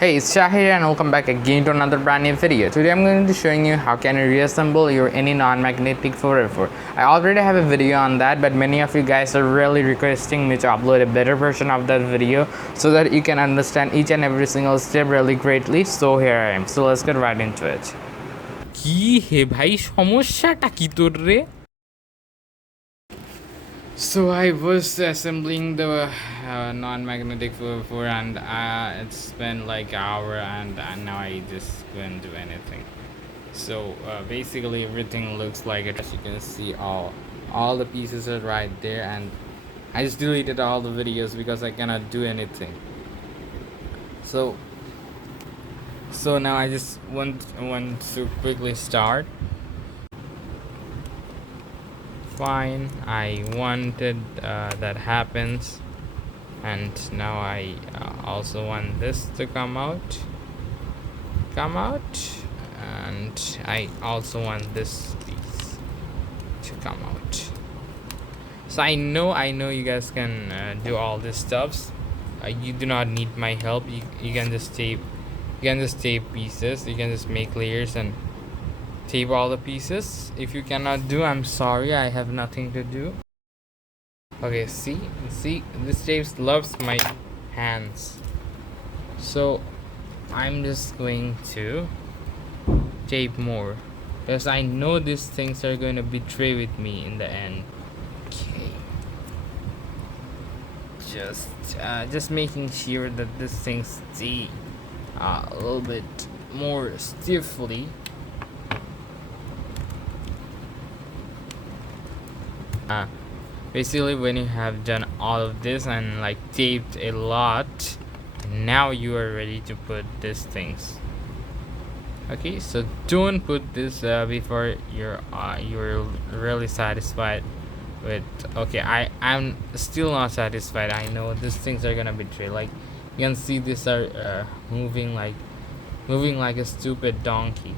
Hey, it's Shahir and welcome back again to another brand new video. Today I'm going to be showing you how can you reassemble your any non-magnetic 4x4. I already have a video on that, but many of you guys are really requesting me to upload a better version of that video so that you can understand each and every single step really greatly. So here I am. So let's get right into it. কি হে ভাই সমস্যাটা কি তোর রে? So I was assembling the non-magnetic 4x4 and it's been like an hour and now I just couldn't do anything. So basically everything looks like it. As you can see, all the pieces are right there, and I just deleted all the videos because I cannot do anything. So now I just want to quickly start. Fine, I wanted that happens, and now I also want this to come out, and I also want this piece to come out. So I know you guys can do all this stuffs. You do not need my help. You can just tape pieces. You can just make layers and tape all the pieces. If you cannot do, I'm sorry, I have nothing to do. Okay, see this tape loves my hands, so I'm just going to tape more because I know these things are going to betray with me in the end. Okay, just making sure that this thing stay a little bit more stiffly. Basically when you have done all of this and like taped a lot, now you are ready to put these things. Okay, so don't put this before you're really satisfied with. Okay, I'm still not satisfied. I know these things are gonna betray. Like you can see these are moving like a stupid donkey.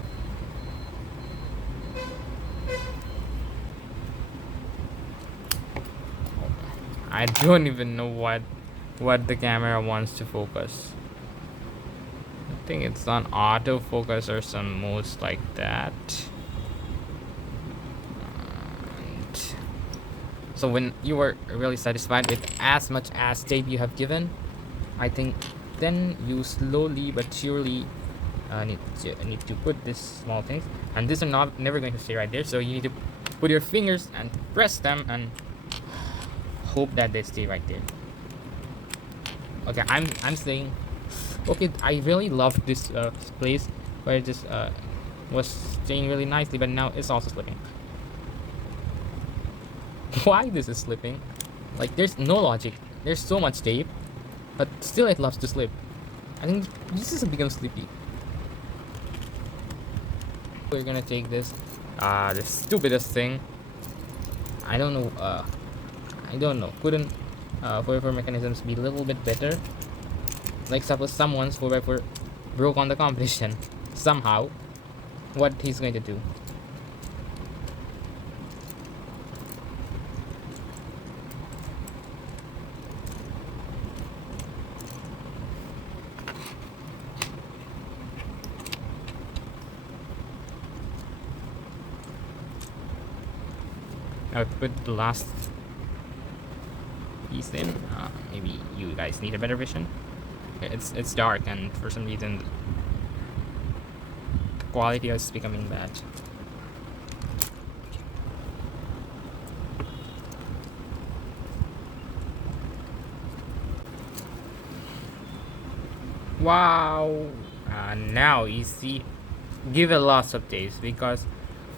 I don't even know what the camera wants to focus. I think it's on autofocus or some modes like that. And so when you are really satisfied with as much as tape you have given, I think then you slowly but surely need to put these small things, and these are never going to stay right there, so you need to put your fingers and press them and hope that they stay right there. Okay, I'm saying, okay, I really loved this place where it just was staying really nicely, but now it's also slipping. Why this is slipping? Like there's no logic. There's so much tape, but still it loves to slip. I think this is become sleepy. We're gonna take this the stupidest thing. I don't know. Couldn't 4x4 mechanisms be a little bit better? Like suppose someone's 4x4 broke on the competition somehow, what he's going to do? I'll put the last piece in. Maybe you guys need a better vision. It's dark, and for some reason the quality is becoming bad. Wow! Now you see, give it lots of tapes, because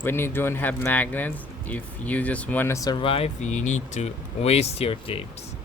when you don't have magnets, if you just want to survive, you need to waste your tapes.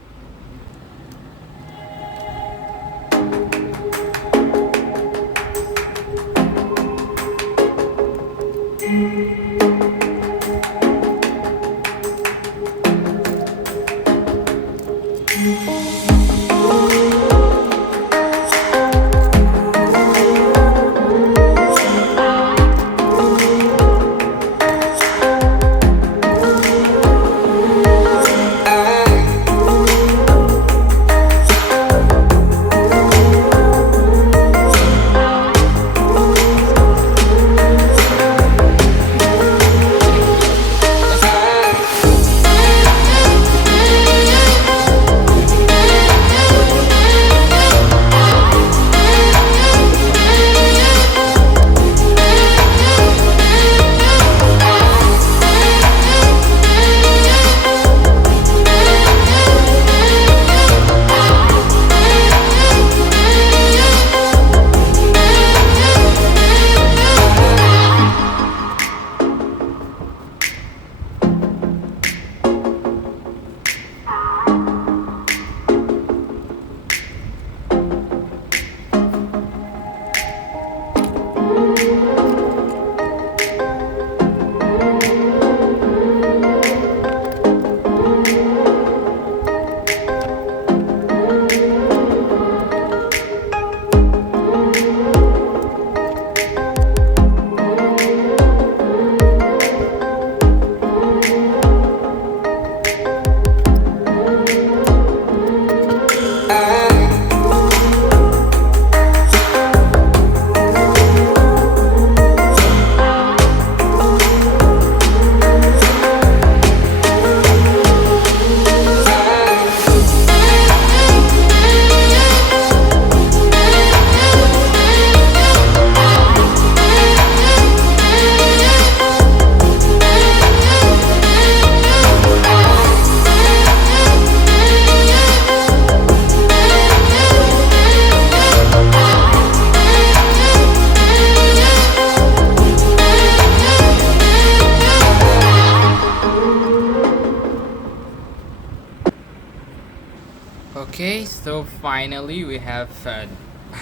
So finally we have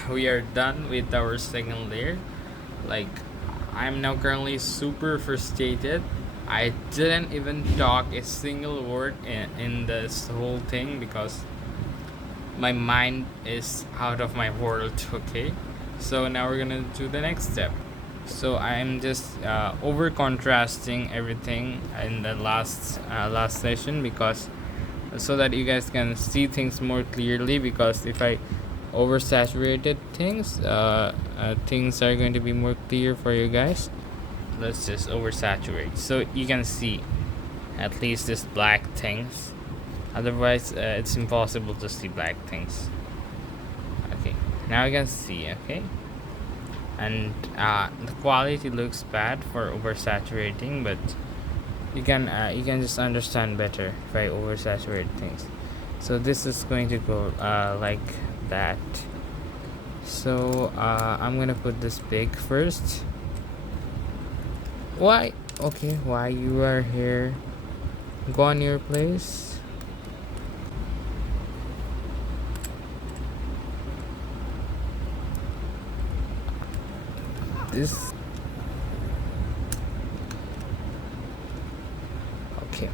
we are done with our second layer. Like, I'm now currently super frustrated. I didn't even talk a single word in this whole thing because my mind is out of my world. Okay, so now we're gonna do the next step. So I'm just over contrasting everything in the last session, because so that you guys can see things more clearly, because if I oversaturated things, things are going to be more clear for you guys. Let's just oversaturate so you can see at least this black things, otherwise it's impossible to see black things. Okay, now you can see. Okay, and the quality looks bad for oversaturating, but you can just understand better if I oversaturate things. So this is going to go like that. So I'm gonna put this big first. Why? Okay, why you are here? Go on your place. This. Okay.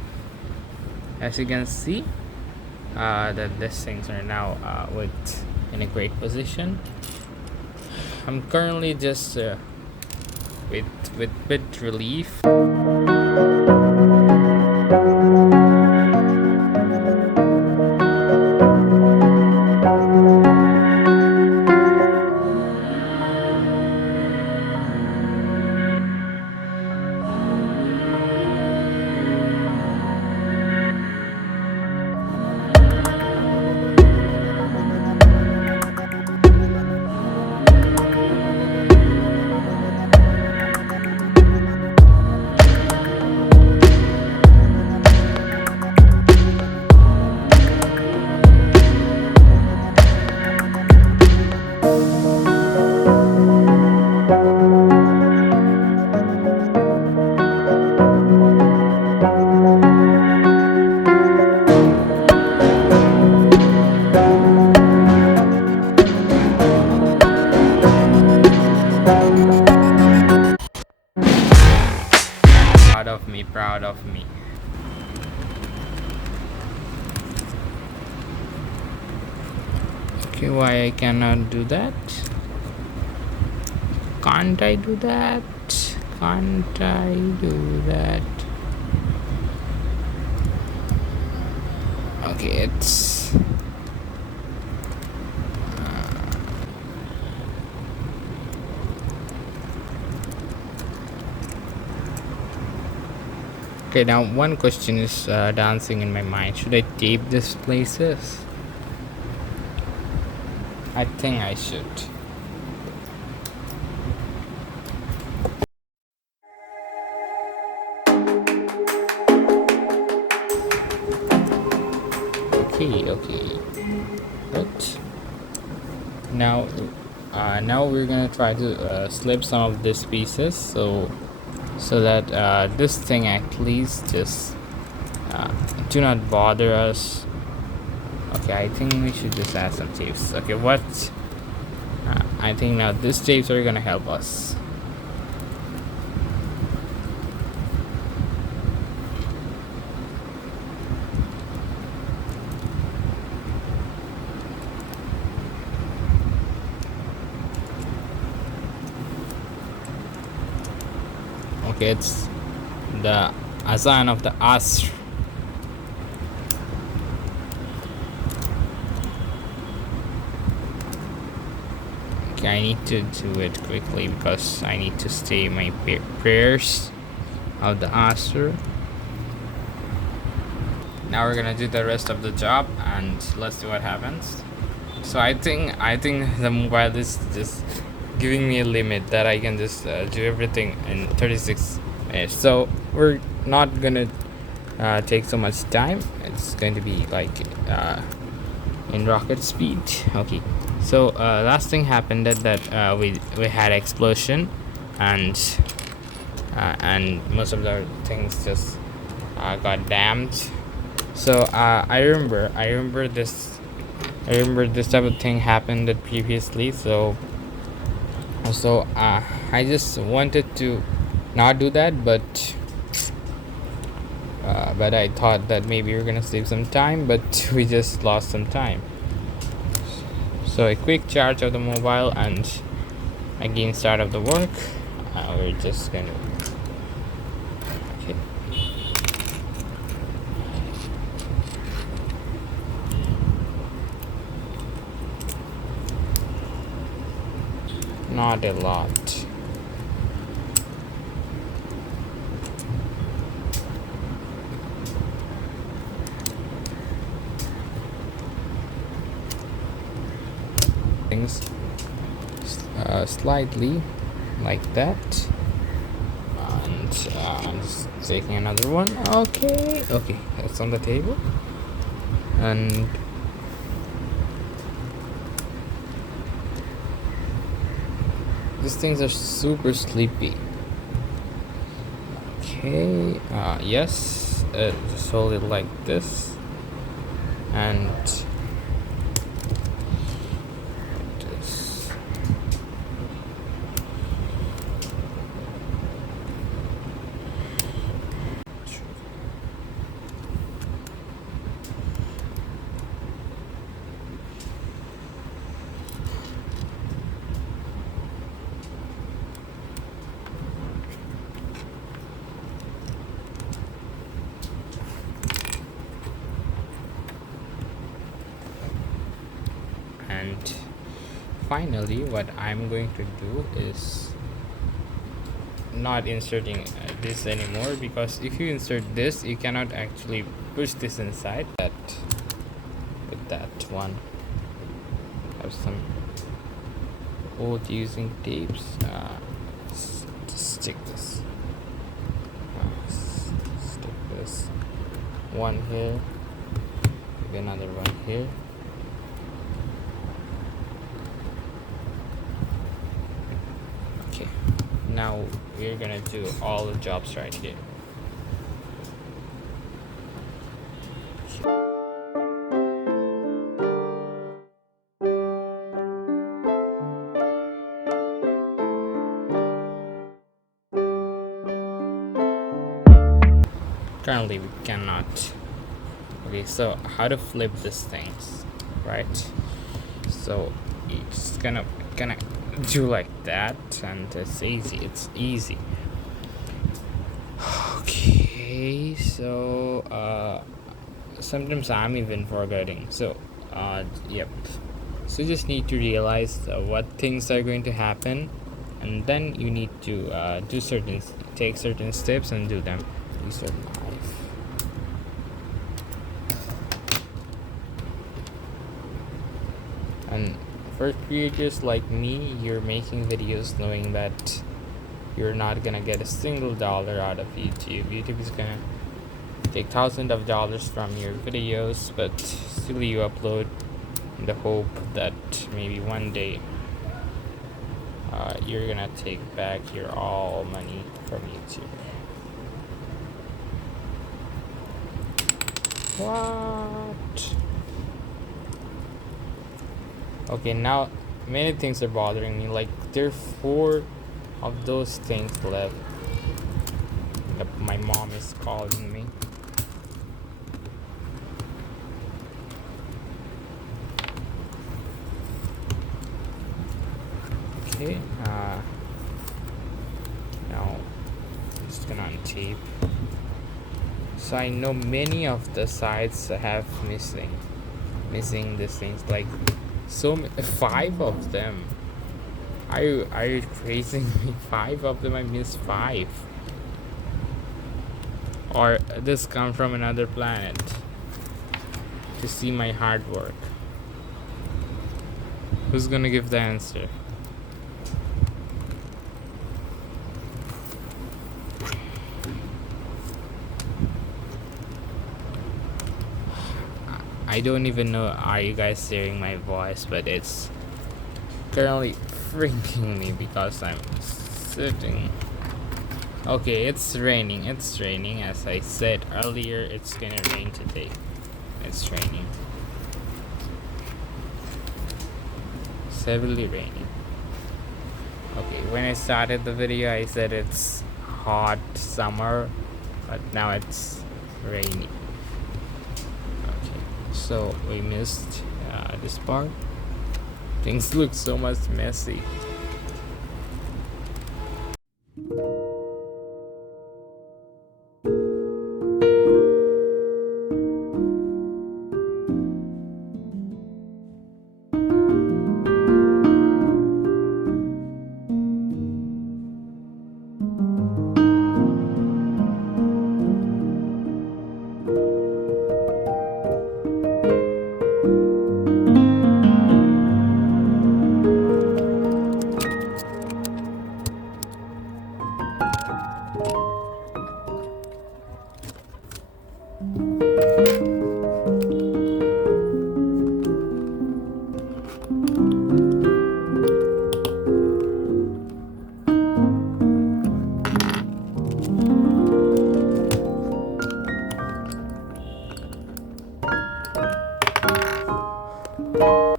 As you can see, that these things are now in a great position. I'm currently just with bit relief. Proud of me. Okay, why I cannot do that? Can't I do that? Can't I do that? Okay, it's okay. Now one question is dancing in my mind. Should I tape these places? I think I should. Okay. But now we're gonna try to slip some of these pieces, so that this thing at least just do not bother us. Okay, I think we should just add some tapes. Okay, what? I think now these tapes are gonna help us. Okay, it's the Azan of the Asr. Okay, I need to do it quickly because I need to say my prayers of the Asr. Now we're gonna do the rest of the job and let's see what happens. So I think the mobile is just giving me a limit that I can just do everything in 36 minutes. So we're not gonna take so much time. It's going to be like in rocket speed. Okay, so last thing happened that we had explosion, and most of the things just got damaged. So I remember this I remember this type of thing happened previously, so I just wanted to not do that, but I thought that maybe we're gonna save some time, but we just lost some time. So a quick charge of the mobile and again start of the work. We're just gonna okay. Not a lot. Things slightly like that, and I'm just taking another one. Okay, that's on the table, and these things are super sleepy. Okay, yes, just hold it like this, and this. And finally, what I'm going to do is not inserting this anymore, because if you insert this, you cannot actually push this inside. That with that one, have some old using tapes. Stick this. Stick this one here. Another one here. Now we're gonna do all the jobs right here. Currently we cannot. Okay, so how to flip these things, right? So it's gonna do like that, and it's easy. Okay, so sometimes I'm even forgetting. So yep. So you just need to realize what things are going to happen, and then you need to take certain steps and do them. These are live. And for creators like me, you're making videos knowing that you're not gonna get a single dollar out of YouTube. YouTube is gonna take thousands of dollars from your videos, but still you upload in the hope that maybe one day you're gonna take back your all money from YouTube. What? Okay, now many things are bothering me. Like there are 4 of those things left. My mom is calling me. Okay, now I'm just gonna untape. So I know many of the sides have missing these things, like 5 of them. Are you crazy me? 5 of them, I missed 5. Or this come from another planet to see my hard work. Who's gonna give the answer? I don't even know, are you guys hearing my voice, but it's currently freaking me because I'm sitting. Okay, it's raining, as I said earlier. It's gonna rain today. It's raining. heavily raining. Okay, when I started the video I said it's hot summer, but now it's rainy. Okay, so we missed this part. Things look so much messy.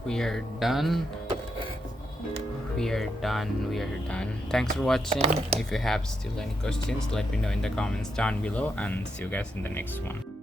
We are done. Thanks for watching. If you have still any questions, let me know in the comments down below, and see you guys in the next one.